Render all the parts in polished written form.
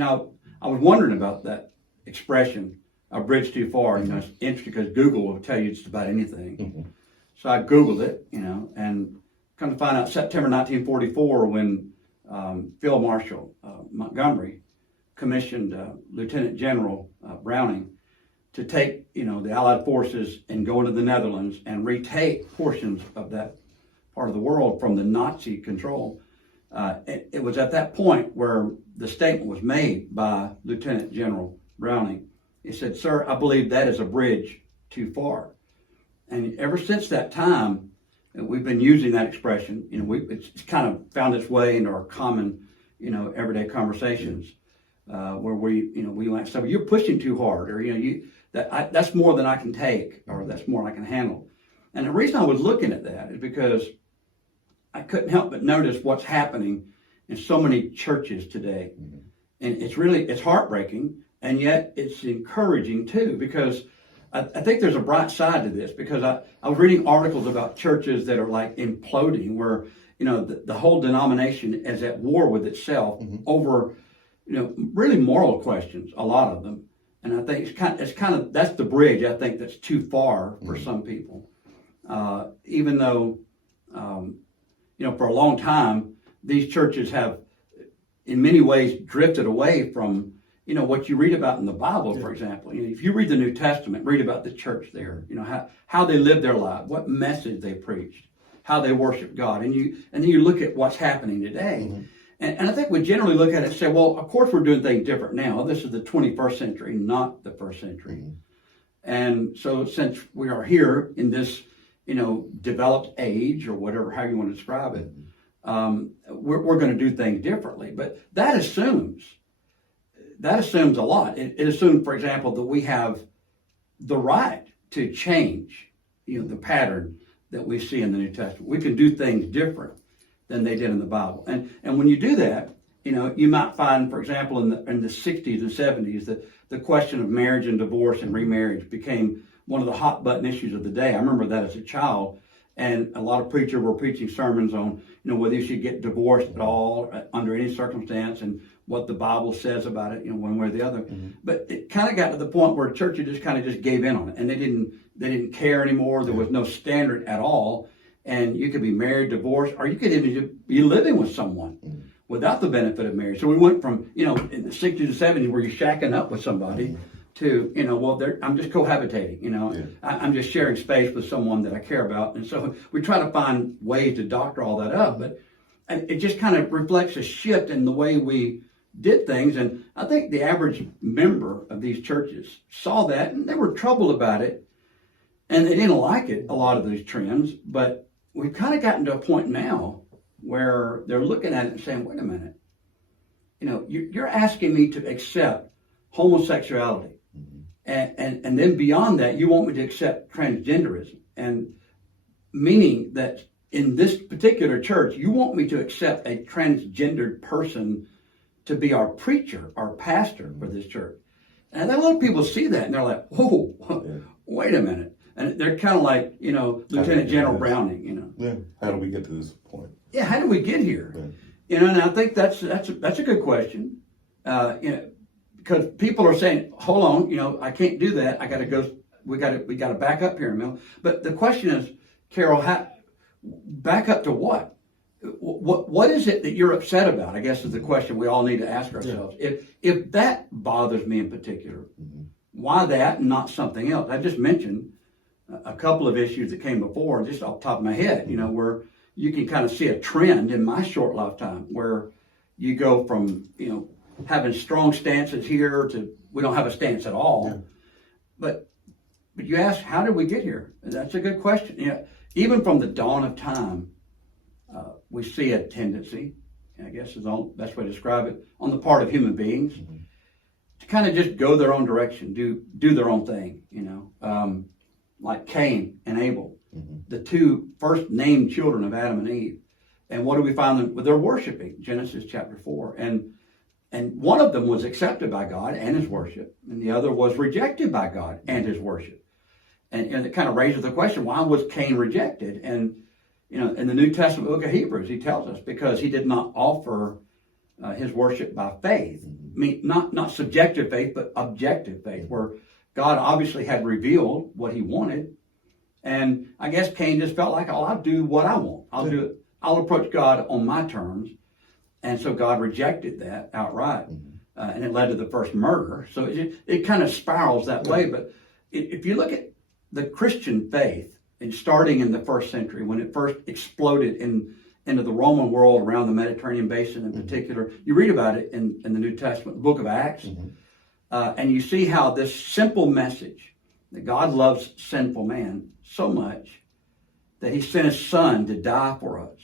I was wondering about that expression, a bridge too far. It's interesting because Google will tell you just about anything. So I Googled it, and come to find out September 1944 when Field Marshal Montgomery commissioned Lieutenant General Browning to take, the Allied forces and go into the Netherlands and retake portions of that part of the world from the Nazi control. It was at that point where the statement was made by Lieutenant General Browning. He said, "Sir, I believe that is a bridge too far." And ever since that time, we've been using that expression. It's kind of found its way into our common, everyday conversations, where we might say, "Well, you're pushing too hard," or that's more than I can take, or that's more than I can handle. And the reason I was looking at that is because I couldn't help but notice what's happening in so many churches today. And it's heartbreaking, and yet it's encouraging too, because I think there's a bright side to this, because I was reading articles about churches that are like imploding, where, the whole denomination is at war with itself over, really moral questions, a lot of them. And I think it's kind of, that's the bridge, I think, that's too far for some people. Even though, for a long time, these churches have, in many ways, drifted away from, what you read about in the Bible, for example. If you read the New Testament, read about the church there, how they lived their life, what message they preached, how they worshiped God. And then you look at what's happening today. And I think we generally look at it and say, well, of course we're doing things different now. This is the 21st century, not the first century. And so since we are here in this, developed age, or whatever, how you want to describe it, we're going to do things differently. But that assumes a lot. It assumes, for example, that we have the right to change, the pattern that we see in the New Testament. We can do things different than they did in the Bible. And when you do that, you might find, for example, in the 60s and 70s, that the question of marriage and divorce and remarriage became one of the hot button issues of the day. I remember that as a child, and a lot of preachers were preaching sermons on, whether you should get divorced at all under any circumstance, and what the Bible says about it, one way or the other. But it kind of got to the point where churches just gave in on it, and they didn't care anymore. There was no standard at all, and you could be married, divorced, or you could even be living with someone without the benefit of marriage. So we went from, in the 60s and 70s, where you're shacking up with somebody, to, I'm just cohabitating, I'm just sharing space with someone that I care about. And so we try to find ways to doctor all that up, but it just kind of reflects a shift in the way we did things. And I think the average member of these churches saw that, and they were troubled about it, and they didn't like it, a lot of these trends. But we've kind of gotten to a point now where they're looking at it and saying, wait a minute, you're asking me to accept homosexuality. And then beyond that, you want me to accept transgenderism, and meaning that in this particular church, you want me to accept a transgendered person to be our preacher, our pastor for this church. And a lot of people see that and they're like, whoa, wait a minute. And they're kind of like, Lieutenant General Browning, Yeah. How do we get to this point? Yeah, how did we get here? Yeah. And I think that's a good question. Because people are saying, hold on, I can't do that. I got to go. We got to back up here a minute. But the question is, Carol, back up to what? What is it that you're upset about? I guess is the question we all need to ask ourselves. Yeah. If that bothers me in particular, why that and not something else? I just mentioned a couple of issues that came before, just off the top of my head, where you can kind of see a trend in my short lifetime where you go from, having strong stances here to we don't have a stance at all. Yeah. But you ask, how did we get here? And that's a good question. Even from the dawn of time, we see a tendency, I guess is the best way to describe it, on the part of human beings to kind of just go their own direction, do their own thing, like Cain and Abel, the two first named children of Adam and Eve. And what do we find them? Well, they're worshiping, Genesis chapter 4. And one of them was accepted by God and his worship, and the other was rejected by God and his worship. And it kind of raises the question, why was Cain rejected? And, in the New Testament book of Hebrews, he tells us because he did not offer his worship by faith. I mean, not subjective faith, but objective faith, where God obviously had revealed what he wanted. And I guess Cain just felt like, oh, I'll do what I want. I'll do it. I'll approach God on my terms. And so God rejected that outright. And it led to the first murder. So it kind of spirals that way. But if you look at the Christian faith, and starting in the first century, when it first exploded into the Roman world around the Mediterranean basin in particular, you read about it in the New Testament, the book of Acts, and you see how this simple message that God loves sinful man so much that he sent his son to die for us,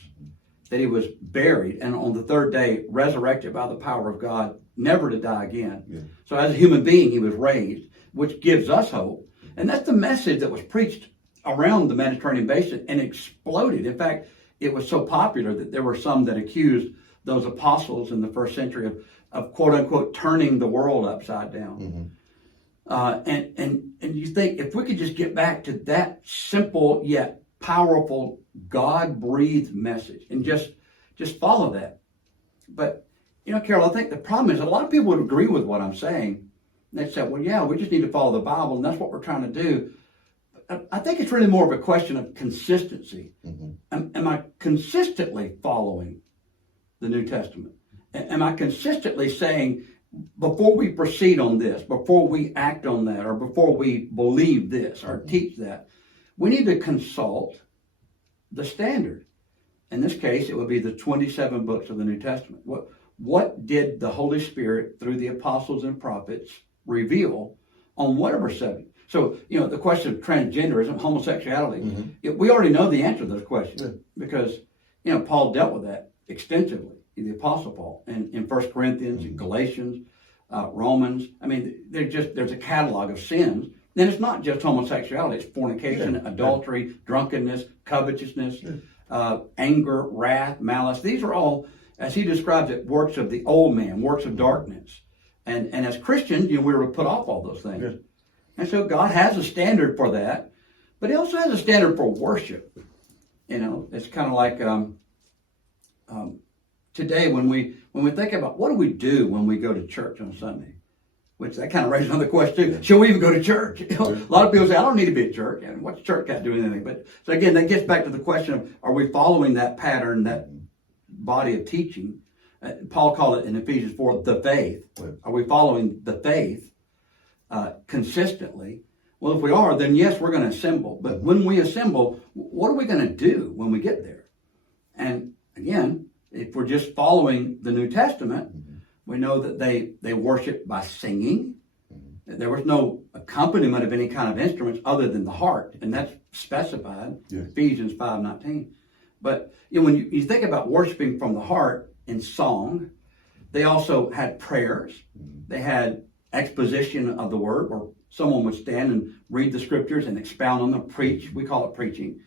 that he was buried and on the third day resurrected by the power of God, never to die again. Yeah. So as a human being, he was raised, which gives us hope. And that's the message that was preached around the Mediterranean basin and exploded. In fact, it was so popular that there were some that accused those apostles in the first century of quote unquote turning the world upside down. And you think if we could just get back to that simple yet powerful God-breathed message and just follow that. But you know, Carol, I think the problem is a lot of people would agree with what I'm saying. They said, well, yeah, we just need to follow the Bible, and that's what we're trying to do. I think it's really more of a question of consistency. Am I consistently following the New Testament? Am I consistently saying, before we proceed on this, before we act on that, or before we believe this or teach that, we need to consult the standard. In this case, it would be the 27 books of the New Testament. What did the Holy Spirit, through the apostles and prophets, reveal on whatever subject? So, you know, the question of transgenderism, homosexuality, we already know the answer to those questions because, you know, Paul dealt with that extensively, the Apostle Paul, in 1 Corinthians, in Galatians, Romans. I mean, there's a catalog of sins. Then it's not just homosexuality, it's fornication, adultery, drunkenness, covetousness, anger, wrath, malice. These are all, as he describes it, works of the old man, works of darkness. And as Christians, you know, we're to put off all those things. And so God has a standard for that, but he also has a standard for worship. You know, it's kind of like today when we think about what do we do when we go to church on Sunday, which that kind of raises another question too. Should we even go to church? You know, a lot of people say, I don't need to be at church. And what's church got to do with anything? But so again, that gets back to the question of, are we following that pattern, that body of teaching? Paul called it in Ephesians 4, the faith. Are we following the faith consistently? Well, if we are, then yes, we're going to assemble. But when we assemble, what are we going to do when we get there? And again, if we're just following the New Testament, we know that they worship by singing. There was no accompaniment of any kind of instruments other than the heart, and that's specified, Ephesians 5:19. But you know, when you think about worshiping from the heart in song, they also had prayers. They had exposition of the word, where someone would stand and read the scriptures and expound on them, preach. We call it preaching.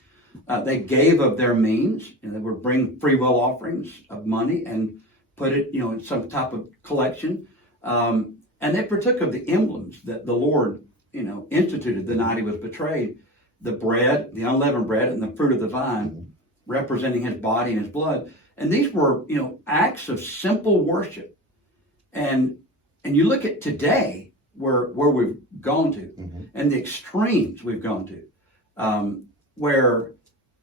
They gave of their means, and they would bring free will offerings of money and put it, you know, in some type of collection. And they partook of the emblems that the Lord, you know, instituted the night he was betrayed. The bread, the unleavened bread, and the fruit of the vine, representing his body and his blood. And these were, you know, acts of simple worship. And you look at today where we've gone to, and the extremes we've gone to, where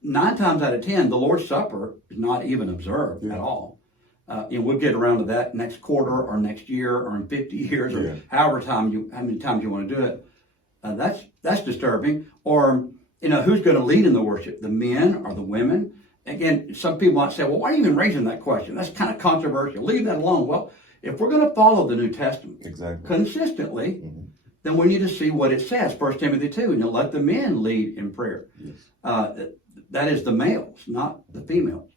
9 times out of 10, the Lord's Supper is not even observed at all. You know, we'll get around to that next quarter or next year or in 50 years or how many times you want to do it. That's disturbing. Or, you know, who's going to lead in the worship, the men or the women? Again, some people might say, well, why are you even raising that question? That's kind of controversial. Leave that alone. Well, if we're going to follow the New Testament consistently, then we need to see what it says. 1 Timothy 2, and you'll let the men lead in prayer. That is the males, not the females,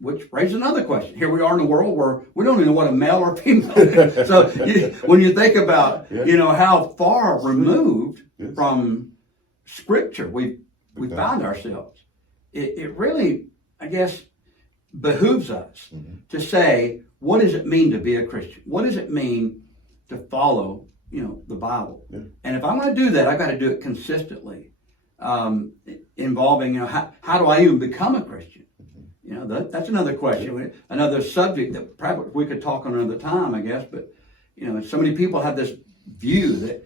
which raises another question. Here we are in a world where we don't even know what a male or female is. So when you think about, you know, how far removed from Scripture we find ourselves, it really, I guess, behooves us to say, what does it mean to be a Christian? What does it mean to follow, you know, the Bible? And if I'm going to do that, I've got to do it consistently, involving, you know, how do I even become a Christian? You know, that's another question, another subject that probably we could talk on another time, I guess. But you know, so many people have this view that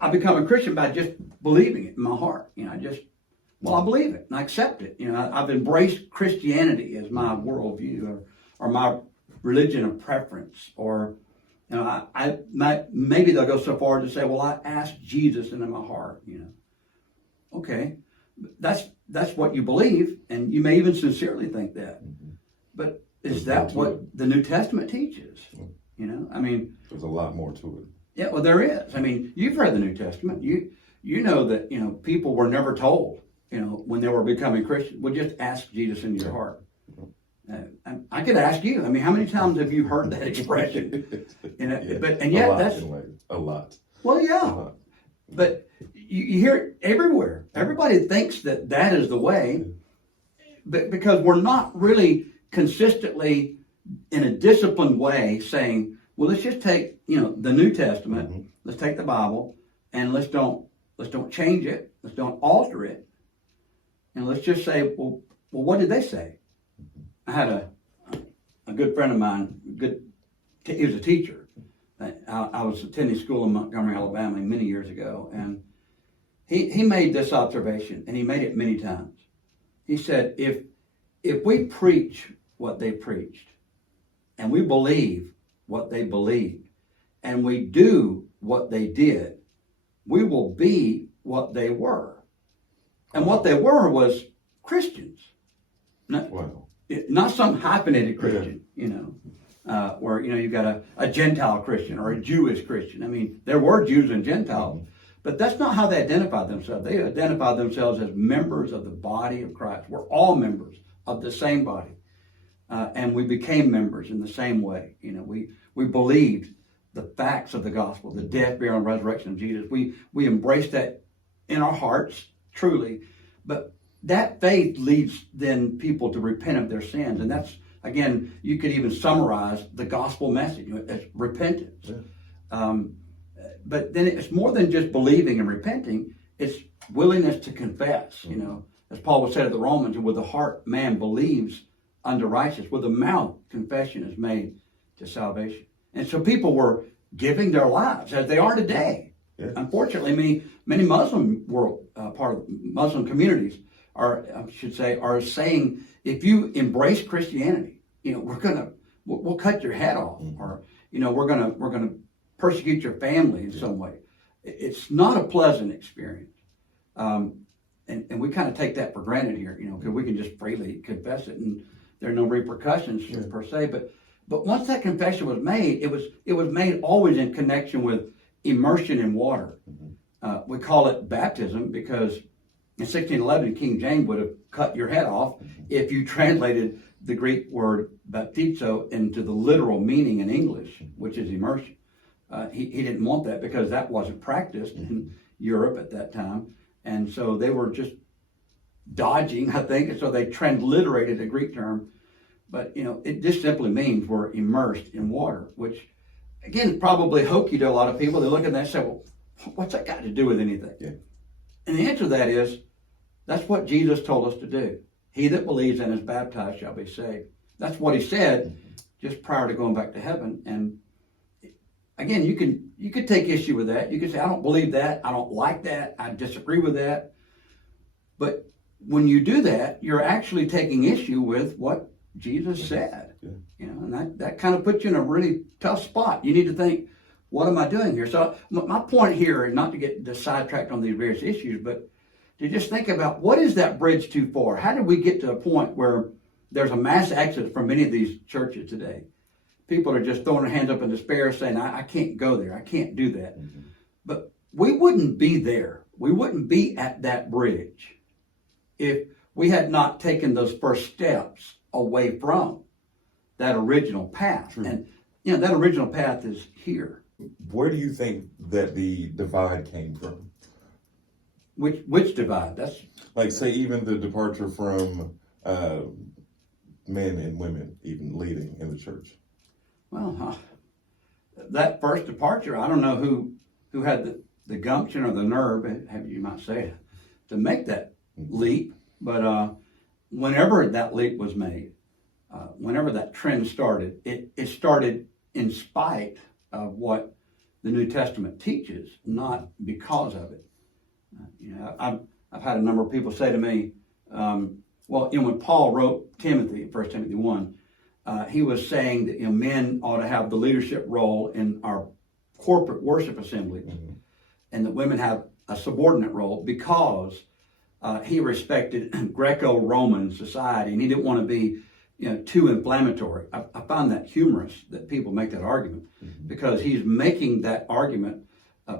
I become a Christian by just believing it in my heart. You know, I believe it and I accept it. You know, I've embraced Christianity as my worldview or my religion of preference. Or, you know, maybe they'll go so far as to say, well, I asked Jesus into my heart. You know, okay, that's what you believe, and you may even sincerely think that. But is that what the New Testament teaches? You know, I mean, there's a lot more to it. Yeah, well, there is. I mean, you've read the New Testament. You know that, you know, people were never told, you know, when they were becoming Christian, well, just ask Jesus into your heart. I could ask you. I mean, how many times have you heard that expression? You know, and yet that's a lot. Well, yeah, but you hear it everywhere. Everybody thinks that is the way, but because we're not really consistently in a disciplined way saying, well, let's just take, you know, the New Testament, let's take the Bible, and let's don't change it, let's don't alter it, and let's just say, well, what did they say? I had a good friend of mine, he was a teacher. I was attending school in Montgomery, Alabama many years ago, and he made this observation, and he made it many times. He said, if we preach what they preached, and we believe what they believed, and we do what they did, we will be what they were. And what they were was Christians. Not some hyphenated Christian, you know, where, you know, you've got a Gentile Christian or a Jewish Christian. I mean, there were Jews and Gentiles, but that's not how they identified themselves. They identified themselves as members of the body of Christ. We're all members of the same body. And we became members in the same way. You know, we believed the facts of the gospel, the death, burial, and resurrection of Jesus. We embraced that in our hearts, truly. But that faith leads then people to repent of their sins. And that's, again, you could even summarize the gospel message, you know, as repentance. Yeah. But then it's more than just believing and repenting. It's willingness to confess, you know. As Paul would say to the Romans, with the heart man believes unto righteousness, with the mouth confession is made to salvation. And so people were giving their lives as they are today. Yeah. Unfortunately, many Muslim part of Muslim communities are saying, if you embrace Christianity, you know, we'll cut your head off, or, you know, we're gonna persecute your family in some way. It's not a pleasant experience. And we kind of take that for granted here, you know, because we can just freely confess it and there are no repercussions per se. But once that confession was made, it was made always in connection with immersion in water. We call it baptism because in 1611 King James would have cut your head off if you translated the Greek word baptizo into the literal meaning in English, which is immersion. He didn't want that because that wasn't practiced in Europe at that time. And so they were just dodging, I think, and so they transliterated the Greek term. But, you know, it just simply means we're immersed in water, which, again, is probably hokey to a lot of people. They look at that and say, well, what's that got to do with anything? Yeah. And the answer to that is, that's what Jesus told us to do. He that believes and is baptized shall be saved. That's what he said just prior to going back to heaven. And again, you could take issue with that. You could say, I don't believe that. I don't like that. I disagree with that. But when you do that, you're actually taking issue with what Jesus said. Yeah. You know, and that kind of puts you in a really tough spot. You need to think, what am I doing here? So my point here is not to get sidetracked on these various issues, but to just think about, what is that bridge too far? How did we get to a point where there's a mass exodus from many of these churches today? People are just throwing their hands up in despair saying, I can't go there. I can't do that. But we wouldn't be there. We wouldn't be at that bridge if we had not taken those first steps away from that original path. True. And, you know, that original path is here. Where do you think that the divide came from? Which divide? That's like, say, even the departure from men and women even leading in the church. Well, that first departure, I don't know who had the gumption or the nerve, you might say, to make that leap. But whenever that leap was made, whenever that trend started, it started in spite of what the New Testament teaches, not because of it. I've had a number of people say to me, when Paul wrote Timothy, 1 Timothy 1, he was saying that men ought to have the leadership role in our corporate worship assemblies, and that women have a subordinate role because he respected Greco-Roman society, and he didn't want to be too inflammatory. I find that humorous that people make that argument, because he's making that argument,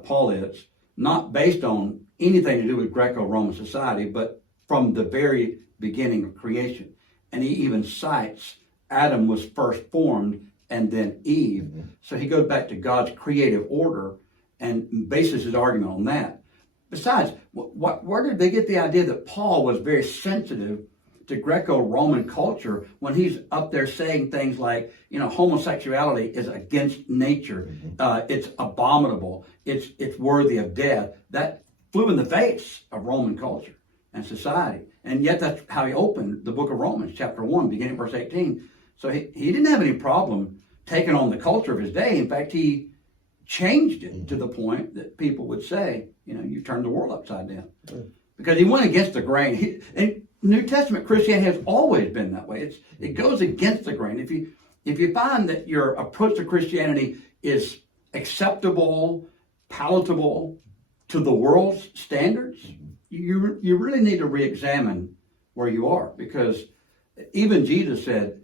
Paul is, not based on anything to do with Greco-Roman society, but from the very beginning of creation. And he even cites Adam was first formed and then Eve. So he goes back to God's creative order and bases his argument on that. Besides, where did they get the idea that Paul was very sensitive to Greco-Roman culture when he's up there saying things like, homosexuality is against nature, it's abominable, it's worthy of death? That flew in the face of Roman culture and society. And yet that's how he opened the book of Romans, chapter 1, beginning verse 18. So he didn't have any problem taking on the culture of his day. In fact, he changed it to the point that people would say, you turned the world upside down. Because he went against the grain. And New Testament Christianity has always been that way. It goes against the grain. If you find that your approach to Christianity is acceptable, palatable to the world's standards, you really need to re-examine where you are. Because even Jesus said,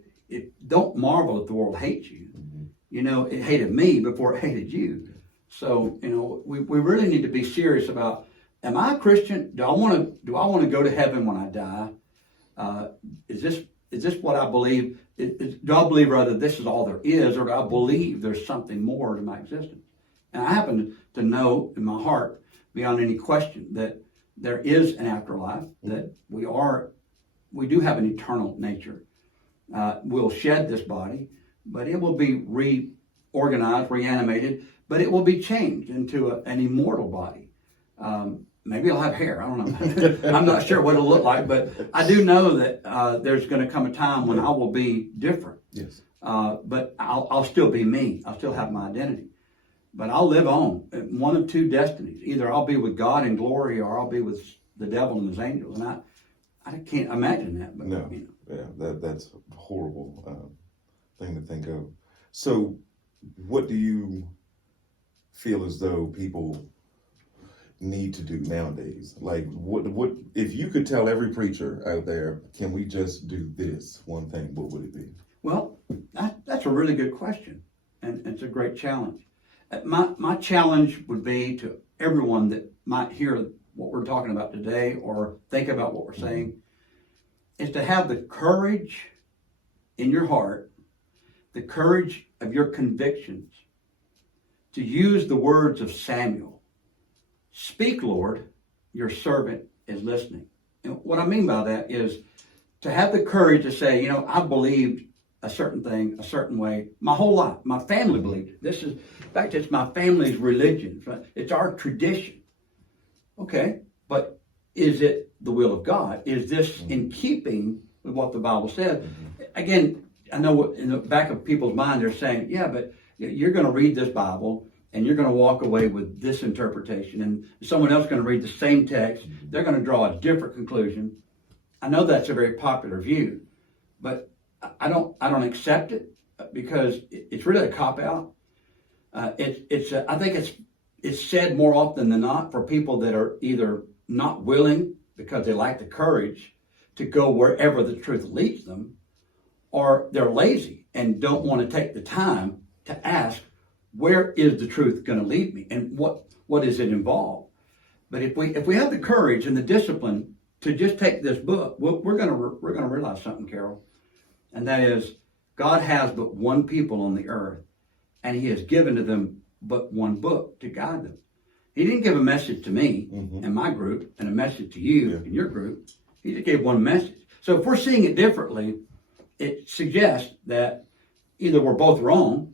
don't marvel if the world hates you. It hated me before it hated you. So, we really need to be serious about, am I a Christian? Do I want to go to heaven when I die? Is this what I believe? Do I believe rather this is all there is, or do I believe there's something more to my existence? And I happen to know in my heart, beyond any question, that there is an afterlife, that we do have an eternal nature. We'll shed this body, but it will be reorganized, reanimated, but it will be changed into an immortal body. Maybe I'll have hair. I don't know. I'm not sure what it'll look like, but I do know that there's going to come a time when I will be different. Yes. But I'll still be me. I'll still have my identity. But I'll live on one of two destinies. Either I'll be with God in glory, or I'll be with the devil and his angels. And I can't imagine that. But, no. Yeah, that's a horrible thing to think of. So what do you feel as though people need to do nowadays? Like, what if you could tell every preacher out there, can we just do this one thing, what would it be? Well, that's a really good question, and it's a great challenge. My challenge would be to everyone that might hear what we're talking about today or think about what we're saying, is to have the courage in your heart, the courage of your convictions, to use the words of Samuel. Speak, Lord, your servant is listening. And what I mean by that is to have the courage to say, I believed a certain thing, a certain way, my whole life. My family believed it. In fact, it's my family's religion. It's our tradition. Okay, but is it the will of God? Is this in keeping with what the Bible said? Again, I know in the back of people's mind they're saying, yeah, but you're going to read this Bible and you're going to walk away with this interpretation, and someone else is going to read the same text. They're going to draw a different conclusion. I know that's a very popular view, but I don't accept it, because it's really a cop-out. I think it's said more often than not for people that are either not willing because they lack the courage to go wherever the truth leads them, or they're lazy and don't want to take the time to ask, where is the truth going to lead me, and what does it involve? But if we have the courage and the discipline to just take this book, we're going to realize something, Carol, and that is God has but one people on the earth, and He has given to them but one book to guide them. He didn't give a message to me and my group and a message to you and your group. He just gave one message. So if we're seeing it differently, it suggests that either we're both wrong,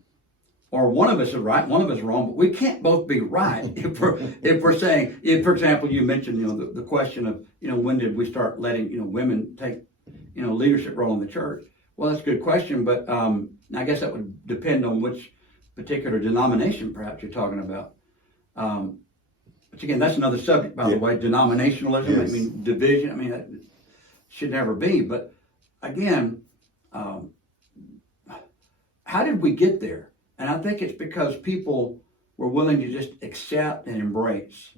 or one of us is right, one of us is wrong, but we can't both be right if we're saying, for example, you mentioned, the question of, when did we start letting, women take, leadership role in the church? Well, that's a good question, but I guess that would depend on which particular denomination perhaps you're talking about. Which again, that's another subject, by the way, denominationalism. Yes. I mean, division. I mean, that should never be. But again, how did we get there? And I think it's because people were willing to just accept and embrace,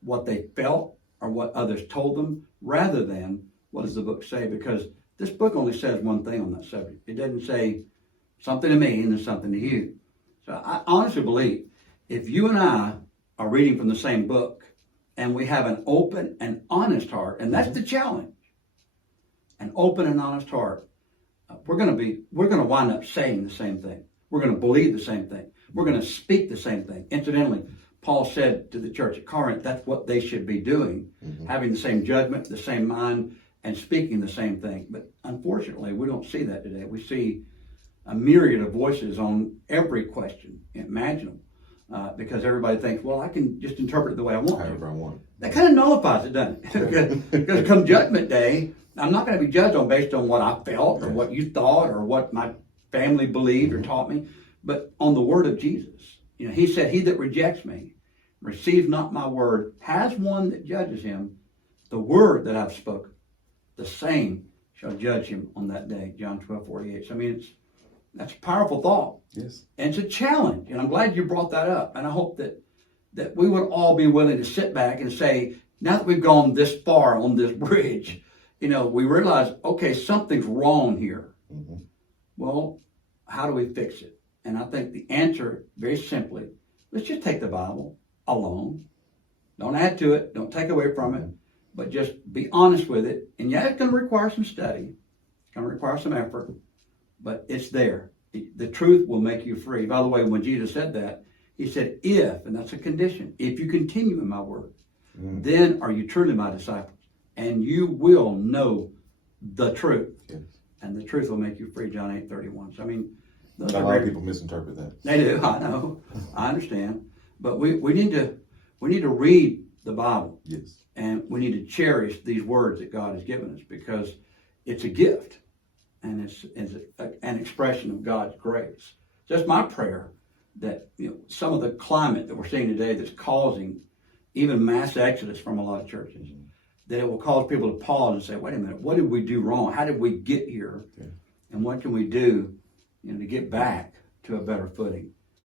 what they felt or what others told them, rather than what does the book say? Because this book only says one thing on that subject. It doesn't say something to me and then something to you. So I honestly believe if you and I are reading from the same book and we have an open and honest heart, and that's the challenge, an open and honest heart, we're going to wind up saying the same thing. We're going to believe the same thing. We're going to speak the same thing. Incidentally, Paul said to the church at Corinth, that's what they should be doing, having the same judgment, the same mind, and speaking the same thing. But unfortunately, we don't see that today. We see a myriad of voices on every question imaginable, because everybody thinks, well, I can just interpret it the way I want However I want. That kind of nullifies it, doesn't it? Because come judgment day, I'm not going to be judged based on what I felt or what you thought or what my family believed or taught me, but on the word of Jesus. He said, he that rejects me, receives not my word, has one that judges him. The word that I've spoken, the same shall judge him on that day. John 12:48. So, I mean, that's a powerful thought. Yes. And it's a challenge. And I'm glad you brought that up. And I hope that we would all be willing to sit back and say, now that we've gone this far on this bridge, we realize, okay, something's wrong here. Well, how do we fix it? And I think the answer, very simply, let's just take the Bible alone. Don't add to it. Don't take away from it. But just be honest with it. And yeah, it's going to require some study. It's going to require some effort. But it's there. The truth will make you free. By the way, when Jesus said that, he said, if, and that's a condition, if you continue in my word, then are you truly my disciples. And you will know the truth. Yes. And the truth will make you free, John 8:31. So, I mean, a lot of people misinterpret that. They do, I know. I understand. But we need to read the Bible. Yes. And we need to cherish these words that God has given us, because it's a gift and it's an expression of God's grace. Just my prayer that some of the climate that we're seeing today that's causing even mass exodus from a lot of churches, that it will cause people to pause and say, wait a minute, what did we do wrong? How did we get here? Okay. And what can we do to get back to a better footing?